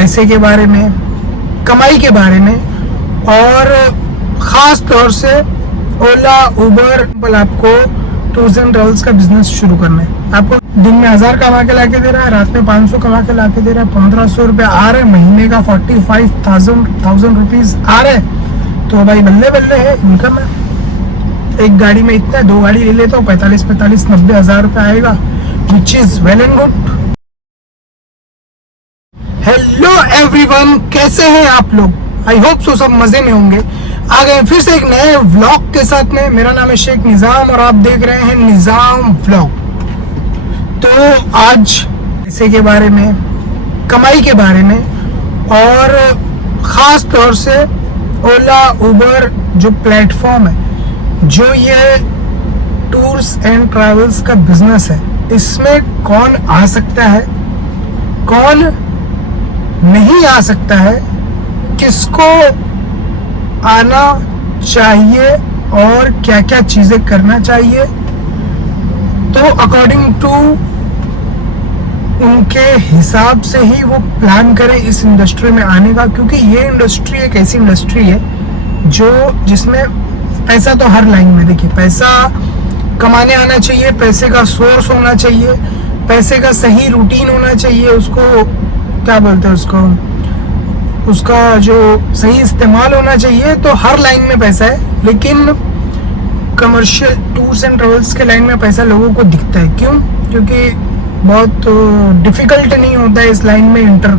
पैसे के बारे में, कमाई के बारे में, और ख़ास तौर से ओला, उबर। आपको टूर्स एंड ट्रेवल्स का बिजनेस शुरू करना है। आपको दिन में 1000 कमा के ला के दे रहा है, रात में 500 कमा के ला के दे रहा है, 1500 रुपये आ रहे, महीने का 45,000 रुपीज़ आ रहे, तो भाई बल्ले बल्ले है, इनकम है। एक गाड़ी में इतना, 2 गाड़ी ले लेता हूँ, 45-90 हज़ार रुपये आएगा, which is well and good. Hello everyone, कैसे हैं आप लोग? आई होप सो सब मजे में होंगे। आ गए फिर से एक नए व्लॉग के साथ में। मेरा नाम है शेख निज़ाम और आप देख रहे हैं निज़ाम व्लॉग। तो आज पैसे के बारे में, कमाई के बारे में, और ख़ास तौर से ओला, उबर जो प्लेटफॉर्म है, जो ये टूर्स एंड ट्रैवल्स का बिजनेस है, इसमें कौन आ सकता है, कौन नहीं आ सकता है, किसको आना चाहिए और क्या क्या चीज़ें करना चाहिए, तो अकॉर्डिंग टू उनके हिसाब से ही वो प्लान करें इस इंडस्ट्री में आने का। क्योंकि ये इंडस्ट्री एक ऐसी इंडस्ट्री है जिसमें पैसा तो हर लाइन में, देखिए, पैसा कमाने आना चाहिए, पैसे का सोर्स होना चाहिए, पैसे का सही रूटीन होना चाहिए, उसको क्या बोलते हैं, उसका जो सही इस्तेमाल होना चाहिए। तो हर लाइन में पैसा है, लेकिन कमर्शियल टूर्स एंड ट्रेवल्स के लाइन में पैसा लोगों को दिखता है। क्यों? क्योंकि बहुत डिफ़िकल्ट नहीं होता है इस लाइन में इंटर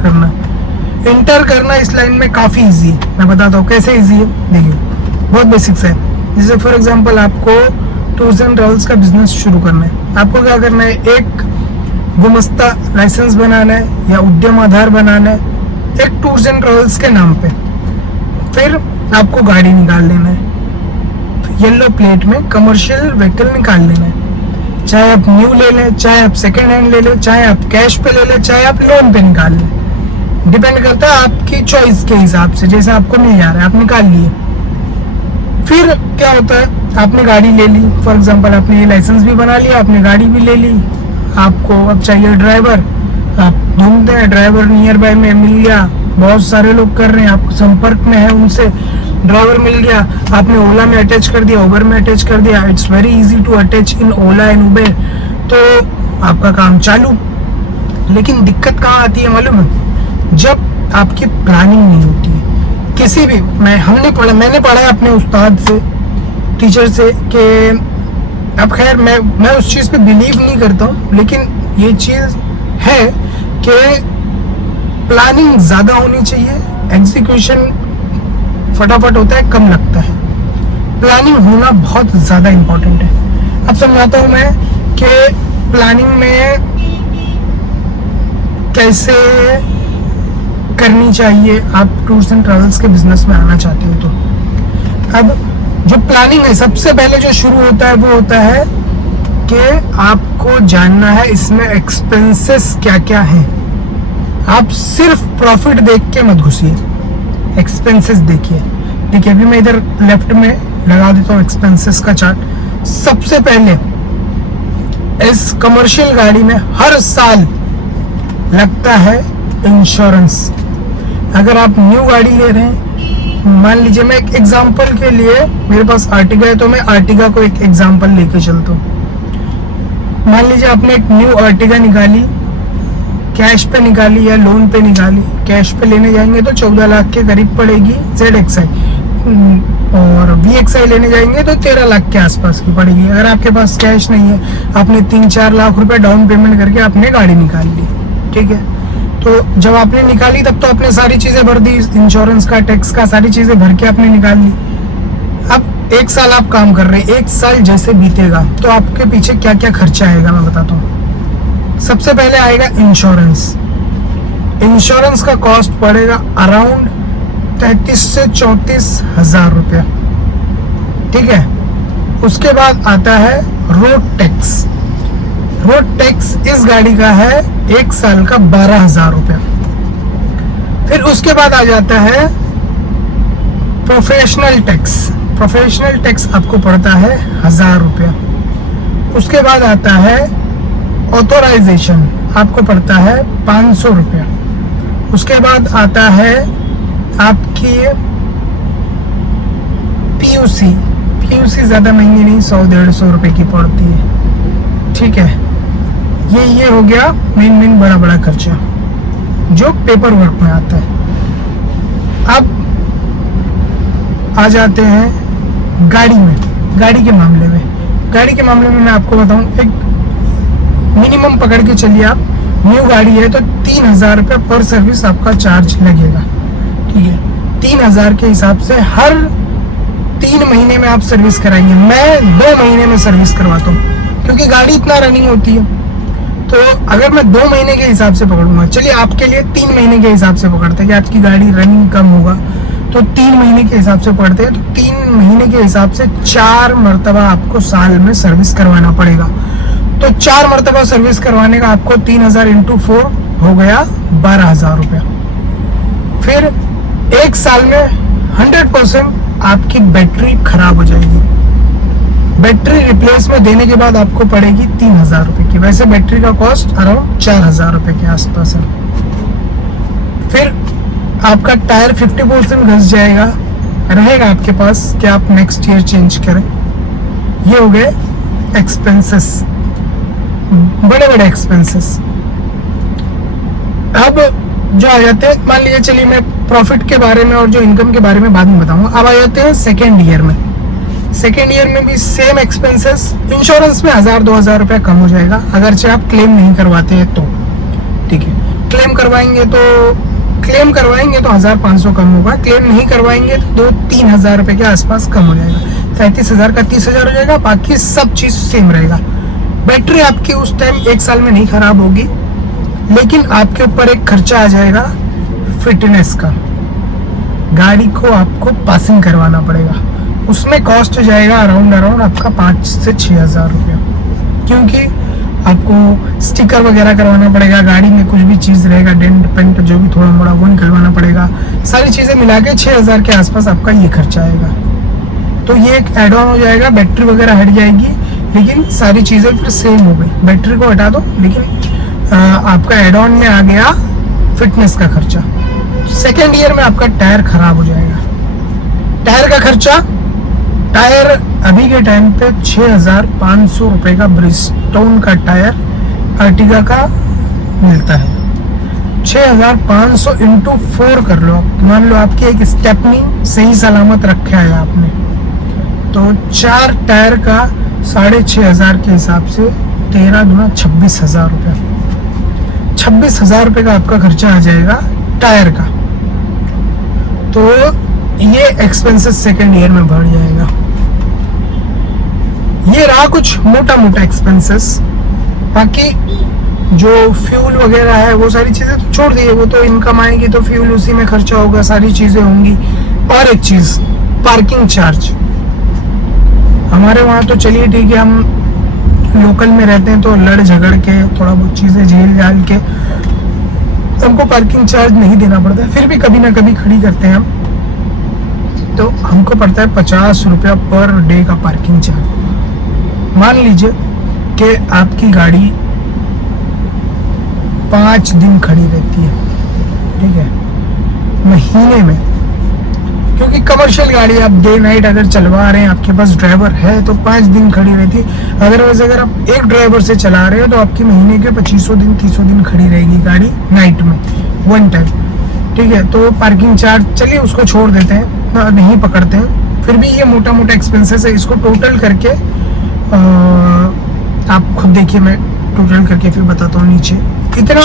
करना इस लाइन में काफ़ी इजी है। मैं बताता हूँ कैसे इजी है। देखिए, बहुत बेसिक्स है। जैसे फॉर एग्जांपल आपको टूर्स एंड ट्रेवल्स का बिजनेस शुरू करना है। आपको क्या करना है? एक गुमस्ता लाइसेंस बनाना है या उद्यम आधार बनाना है एक टूर्स एंड ट्रेवल्स के नाम पे। फिर आपको गाड़ी निकाल लेना है, येलो प्लेट में कमर्शियल व्हीकल निकाल लेना है। चाहे आप न्यू ले लें, चाहे आप सेकेंड हैंड ले लें, चाहे आप कैश पे ले लें, चाहे आप लोन पे निकाल लें, डिपेंड करता है आपकी चॉइस के हिसाब से। जैसे आपको मिल जा रहा है, आप निकाल लिए। फिर क्या होता है, आपने गाड़ी ले ली, फॉर एग्जांपल आपने ये लाइसेंस भी बना लिया, आपने गाड़ी भी ले ली। आपको अब चाहिए ड्राइवर, आप ढूंढते हैं, ड्राइवर नियर बाय में मिल गया, बहुत सारे लोग कर रहे हैं, आप संपर्क में है उनसे, ड्राइवर मिल गया, आपने ओला में अटैच कर दिया, उबर में अटैच कर दिया। It's very easy to attach in Ola and Uber, तो आपका काम चालू। लेकिन दिक्कत कहाँ आती है मालूम है? जब आपकी प्लानिंग नहीं होती है किसी भी। मैंने पढ़ा है अपने उस्ताद से, टीचर से, कि अब खैर मैं उस चीज़ पे बिलीव नहीं करता हूँ, लेकिन ये चीज़ है कि प्लानिंग ज़्यादा होनी चाहिए, एग्जीक्यूशन फटाफट होता है, कम लगता है। प्लानिंग होना बहुत ज़्यादा इम्पोर्टेंट है। अब समझाता हूँ मैं कि प्लानिंग में कैसे करनी चाहिए आप टूर्स एंड ट्रैवल्स के बिजनेस में आना चाहते हो तो। अब जो प्लानिंग है, सबसे पहले जो शुरू होता है वो होता है कि आपको जानना है इसमें एक्सपेंसेस क्या क्या हैं। आप सिर्फ प्रॉफिट देख के मत घुसिए, एक्सपेंसेस देखिए। देखिए, अभी मैं इधर लेफ्ट में लगा देता हूँ एक्सपेंसेस का चार्ट। सबसे पहले इस कमर्शियल गाड़ी में हर साल लगता है इंश्योरेंस। अगर आप न्यू गाड़ी ले रहे हैं, मान लीजिए, मैं एक एग्जांपल के लिए, मेरे पास आर्टिगा है तो मैं आर्टिगा को एक एग्जांपल लेके चलता हूँ। मान लीजिए आपने एक न्यू आर्टिगा निकाली, कैश पे निकाली या लोन पे निकाली। कैश पे लेने जाएंगे तो 14 लाख के करीब पड़ेगी ZXi, और VXi लेने जाएंगे तो 13 लाख के आसपास की पड़ेगी। अगर आपके पास कैश नहीं है, आपने 3-4 लाख रुपए डाउन पेमेंट करके आपने गाड़ी निकाल ली, ठीक है। तो जब आपने निकाली तब तो आपने सारी चीज़ें भर दी, इंश्योरेंस का, टैक्स का, सारी चीज़ें भर के आपने निकाल ली। अब 1 साल आप काम कर रहे हैं, 1 साल जैसे बीतेगा तो आपके पीछे क्या क्या खर्चा आएगा मैं बताता हूँ। सबसे पहले आएगा इंश्योरेंस। इंश्योरेंस का कॉस्ट पड़ेगा अराउंड 33 से 34 हज़ार रुपया, ठीक है। उसके बाद आता है रोड टैक्स। रोड टैक्स इस गाड़ी का है 1 साल का 12,000 रुपया। फिर उसके बाद आ जाता है प्रोफेशनल टैक्स। प्रोफेशनल टैक्स आपको पड़ता है 1,000 रुपया। उसके बाद आता है ऑथोराइजेशन, आपको पड़ता है 500 रुपया। उसके बाद आता है आपकी पीयूसी। पीयूसी ज़्यादा महंगी नहीं, 100-150 रुपए की पड़ती है, ठीक है। ये हो गया मेन बड़ा खर्चा जो पेपर वर्क में आता है। अब आ जाते हैं गाड़ी में। गाड़ी के मामले में मैं आपको बताऊं, एक मिनिमम पकड़ के चलिए आप, न्यू गाड़ी है तो 3,000 रुपये पर सर्विस आपका चार्ज लगेगा, ठीक है। 3,000 के हिसाब से हर 3 महीने में आप सर्विस कराएंगे। मैं 2 महीने में सर्विस करवाता हूँ क्योंकि गाड़ी इतना रनिंग होती है। तो अगर मैं 2 महीने के हिसाब से पकड़ूंगा, चलिए आपके लिए 3 महीने के हिसाब से पकड़ते हैं कि आपकी गाड़ी रनिंग कम होगा, तो 3 महीने के हिसाब से पकड़ते हैं। तो 3 महीने के हिसाब से 4 मरतबा आपको साल में सर्विस करवाना पड़ेगा। तो 4 मरतबा सर्विस करवाने का आपको 3,000 × 4 हो गया 12,000 रुपया। फिर 1 साल में 100% आपकी बैटरी खराब हो जाएगी। बैटरी रिप्लेस में देने के बाद आपको पड़ेगी 3,000 रुपए की। वैसे बैटरी का कॉस्ट अराउंड 4,000 रुपए के आसपास है। फिर आपका टायर 50% घस जाएगा, रहेगा आपके पास कि आप नेक्स्ट ईयर चेंज करें। ये हो गए एक्सपेंसेस, बड़े एक्सपेंसेस। अब जो आ जाते हैं, मान लीजिए, चलिए मैं प्रॉफिट के बारे में और जो इनकम के बारे में बाद में बताऊंगा। अब आ जाते हैं सेकेंड ईयर में। सेकेंड ईयर में भी सेम एक्सपेंसेस। इंश्योरेंस में 1,000-2,000 रुपया कम हो जाएगा अगरचे आप क्लेम नहीं करवाते हैं तो, ठीक है। क्लेम करवाएंगे तो 1,500 कम होगा, क्लेम नहीं करवाएंगे तो 2-3,000 रुपए के आसपास कम हो जाएगा। 33,000 का 30,000 हो जाएगा, बाकी सब चीज सेम रहेगा। बैटरी आपकी उस टाइम 1 साल में नहीं खराब होगी, लेकिन आपके ऊपर एक खर्चा आ जाएगा फिटनेस का। गाड़ी को आपको पासिंग करवाना पड़ेगा, उसमें कॉस्ट जाएगा अराउंड आपका 5 से 6,000 रुपया, क्योंकि आपको स्टिकर वगैरह करवाना पड़ेगा, गाड़ी में कुछ भी चीज़ रहेगा, डेंट पेंट जो भी थोड़ा मोड़ा वो निकलवाना पड़ेगा। सारी चीज़ें मिला के 6,000 के आसपास आपका ये खर्चा आएगा। तो ये एक एड ऑन हो जाएगा, बैटरी वगैरह हट जाएगी, लेकिन सारी चीज़ें फिर सेम हो गई। बैटरी को हटा दो, लेकिन आपका एड ऑन में आ गया फिटनेस का खर्चा। सेकेंड ईयर में आपका टायर खराब हो जाएगा। टायर का खर्चा, टायर अभी के टाइम पे 6,500 रुपए का ब्रिजस्टोन का टायर अर्टिगा का मिलता है। 6,500 × 4 कर लो, मान लो आपकी एक स्टेपनी सही सलामत रखा है आपने, तो 4 टायर का 6,500 के हिसाब से 13 दूना 26,000 रुपया। 26,000 रुपये का आपका खर्चा आ जाएगा टायर का। तो ये एक्सपेंसेस सेकेंड ईयर में बढ़ जाएगा। ये रहा कुछ मोटा एक्सपेंसेस। बाकी जो फ्यूल वगैरह है वो सारी चीज़ें तो छोड़ दिए, वो तो इनकम आएगी तो फ्यूल उसी में खर्चा होगा, सारी चीज़ें होंगी। और एक चीज़, पार्किंग चार्ज। हमारे वहाँ तो चलिए ठीक है, हम लोकल में रहते हैं तो लड़ झगड़ के थोड़ा बहुत चीज़ें झेल झाल के हमको पार्किंग चार्ज नहीं देना पड़ता है। फिर भी कभी ना कभी खड़ी करते हैं हम, तो हमको पड़ता है 50 रुपया पर डे का पार्किंग चार्ज। मान लीजिए कि आपकी गाड़ी 5 दिन खड़ी रहती है, ठीक है, महीने में, क्योंकि कमर्शियल गाड़ी आप डे नाइट अगर चलवा रहे हैं, आपके पास ड्राइवर है तो 5 दिन खड़ी रहती है। अदरवाइज अगर आप एक ड्राइवर से चला रहे हो तो आपकी महीने के 2500 दिन 300 दिन खड़ी रहेगी गाड़ी नाइट में, वन टाइम, ठीक है। तो पार्किंग चार्ज चलिए उसको छोड़ देते हैं, इतना नहीं पकड़ते हैं। फिर भी ये मोटा एक्सपेंसेस है, इसको टोटल करके आप खुद देखिए, मैं टोटल करके फिर बताता हूँ नीचे कितना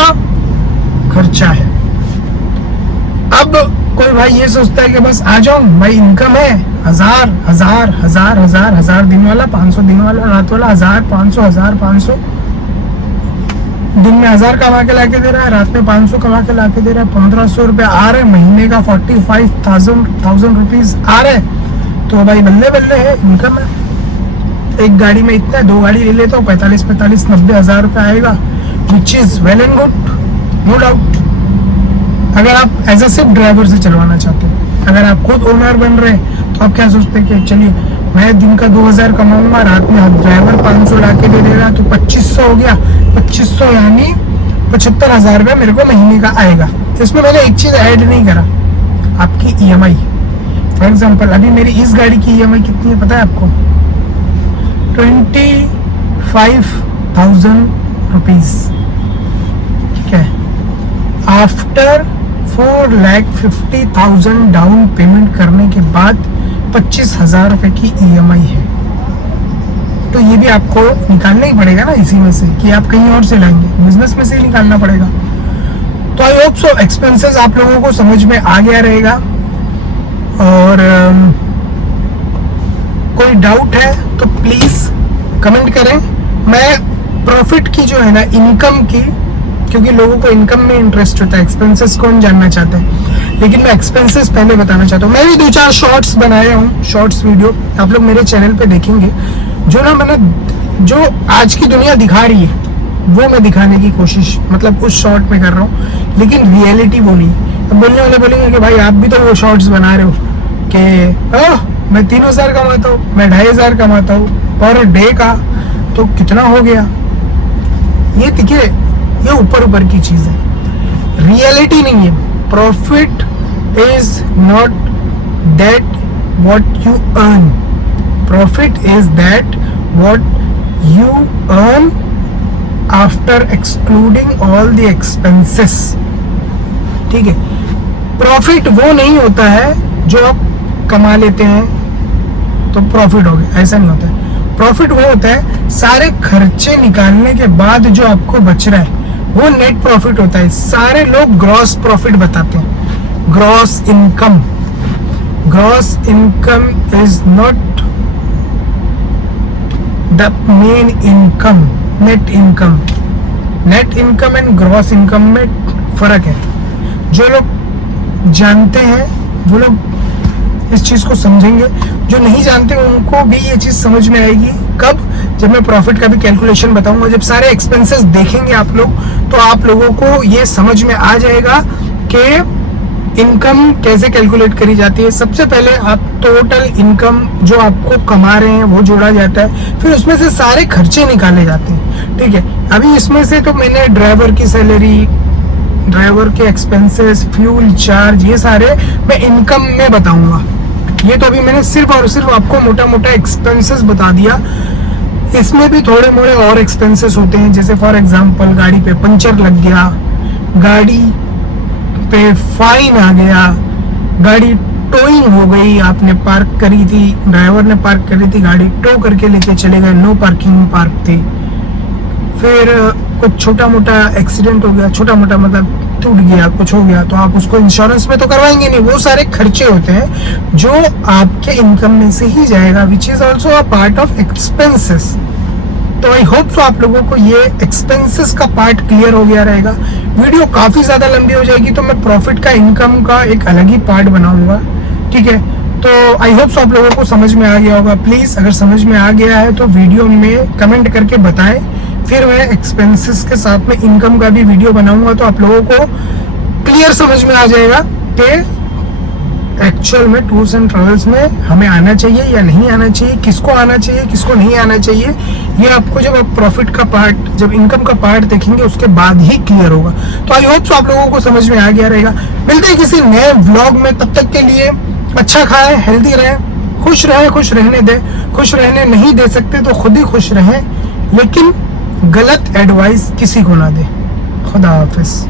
खर्चा है। अब कोई भाई ये सोचता है कि बस आ जाऊं भाई, इनकम है 1,000 दिन वाला, 500 दिन वाला, रात वाला 1,500 दिन में 1,000 कमा के लाके दे रहा है, रात में 500 कमा के लाके दे रहा है, 1,500 रुपये आ रहे, महीने का 45,000 रुपीज आ रहे, तो भाई बल्ले बल्ले है, इनकम है। एक गाड़ी में इतना, 2 गाड़ी ले लेता हूँ, 45-90 हज़ार रुपये आएगा, which is well and good, no doubt. अगर आप एज अ सिर्फ ड्राइवर से चलवाना चाहते हैं, अगर आप खुद ओनर बन रहे हैं तो आप क्या सोचते हैं कि चलिए मैं दिन का 2,000 कमाऊंगा, रात में ड्राइवर 500 ला के दे देगा, तो 2,500 हो गया। 2,500 यानी 75,000 रुपये मेरे को महीने का आएगा। इसमें मैंने एक चीज ऐड नहीं करा, आपकी EMI। फॉर एग्जाम्पल अभी मेरी इस गाड़ी की EMI कितनी है पता है आपको? 25,000 रुपीज, ठीक है। आफ्टर 4,50,000 डाउन पेमेंट करने के बाद 25,000 रुपए की EMI है। तो ये भी आपको निकालना ही पड़ेगा ना इसी में से, कि आप कहीं और से लाएंगे, बिजनेस में से ही निकालना पड़ेगा। तो आई होप सो एक्सपेंसेस आप लोगों को समझ में आ गया रहेगा। और कोई डाउट है तो प्लीज कमेंट करें। मैं प्रॉफिट की जो है ना, इनकम की, क्योंकि लोगों को इनकम में इंटरेस्ट होता है, एक्सपेंसेस कौन जानना चाहता है, लेकिन मैं एक्सपेंसेस पहले बताना चाहता हूँ। मैं भी 2-4 शॉर्ट्स बनाया हूँ, शॉर्ट्स वीडियो आप लोग मेरे चैनल पे देखेंगे। जो ना मैंने, जो आज की दुनिया दिखा रही है वो मैं दिखाने की कोशिश, मतलब उस शॉर्ट में कर रहा हूँ, लेकिन रियलिटी वो नहीं। अब बोलने वाले बोलेंगे कि भाई आप भी तो वो शॉर्ट्स बना रहे हो कि मैं 3,000 कमाता हूँ, मैं 2,500 कमाता हूँ पर डे का, तो कितना हो गया। ये देखिए, ये ऊपर ऊपर की चीज है, रियलिटी नहीं है। Profit is not that what you earn, profit is that what you earn after excluding all the expenses, ठीक है। प्रॉफिट वो नहीं होता है जो आप कमा लेते हैं तो प्रॉफिट हो गया, ऐसा नहीं होता है। प्रॉफिट वो होता है सारे खर्चे निकालने के बाद जो आपको बच रहा है, वो नेट प्रॉफिट होता है। सारे लोग ग्रॉस प्रॉफिट बताते हैं, gross income. Gross income is not the main income, net income. Net income and gross income में फर्क है। जो लोग जानते हैं वो लोग इस चीज को समझेंगे, जो नहीं जानते उनको भी ये चीज समझ में आएगी। कब? जब मैं प्रॉफिट का भी कैलकुलेशन बताऊंगा, जब सारे एक्सपेंसेस देखेंगे आप लोग, तो आप लोगों को ये समझ में आ जाएगा कि इनकम कैसे कैलकुलेट करी जाती है। सबसे पहले आप टोटल इनकम जो आपको कमा रहे हैं वो जोड़ा जाता है, फिर उसमें से सारे खर्चे निकाले जाते हैं, ठीक है। अभी इसमें से तो मैंने ड्राइवर की सैलरी, ड्राइवर के एक्सपेंसेस, फ्यूल चार्ज, ये सारे मैं इनकम में बताऊंगा। ये तो अभी मैंने सिर्फ और सिर्फ आपको मोटा मोटा एक्सपेंसेस बता दिया। इसमें भी थोड़े मोड़े और एक्सपेंसेस होते हैं, जैसे फॉर एग्जांपल गाड़ी पे पंचर लग गया, गाड़ी पे फाइन आ गया, गाड़ी टोइंग हो गई, आपने पार्क करी थी, ड्राइवर ने पार्क करी थी, गाड़ी टो करके लेके चले गए, नो पार्किंग पार्क थी। फिर कुछ छोटा मोटा एक्सीडेंट हो गया, छोटा मोटा मतलब टूट गया, कुछ हो गया, तो आप उसको इंश्योरेंस में तो करवाएंगे नहीं। वो सारे खर्चे होते हैं जो आपके इनकम में से ही जाएगा, which is also a part of expenses. तो आई होप सो आप लोगों को ये एक्सपेंसेस का पार्ट क्लियर हो गया रहेगा। वीडियो काफी ज्यादा लंबी हो जाएगी तो मैं प्रॉफिट का, इनकम का एक अलग ही पार्ट बनाऊंगा, ठीक है। तो आई होप सो आप लोगों को समझ में आ गया होगा। प्लीज अगर समझ में आ गया है तो वीडियो में कमेंट करके बताएं, फिर मैं एक्सपेंसेस के साथ में इनकम का भी वीडियो बनाऊंगा, तो आप लोगों को क्लियर समझ में आ जाएगा कि एक्चुअल में टूर्स एंड ट्रेवल्स में हमें आना चाहिए या नहीं आना चाहिए, किसको आना चाहिए, किसको नहीं आना चाहिए। ये आपको जब आप प्रॉफिट का पार्ट, जब इनकम का पार्ट देखेंगे उसके बाद ही क्लियर होगा। तो आई होप सो आप लोगों को समझ में आ गया रहेगा। मिलते हैं किसी नए व्लॉग में, तब तक के लिए अच्छा खाएं, हेल्दी रहें, खुश रहें, खुश रहने दें। खुश रहने नहीं दे सकते तो खुद ही खुश रहें, लेकिन गलत एडवाइस किसी को ना दें। खुदा हाफिज।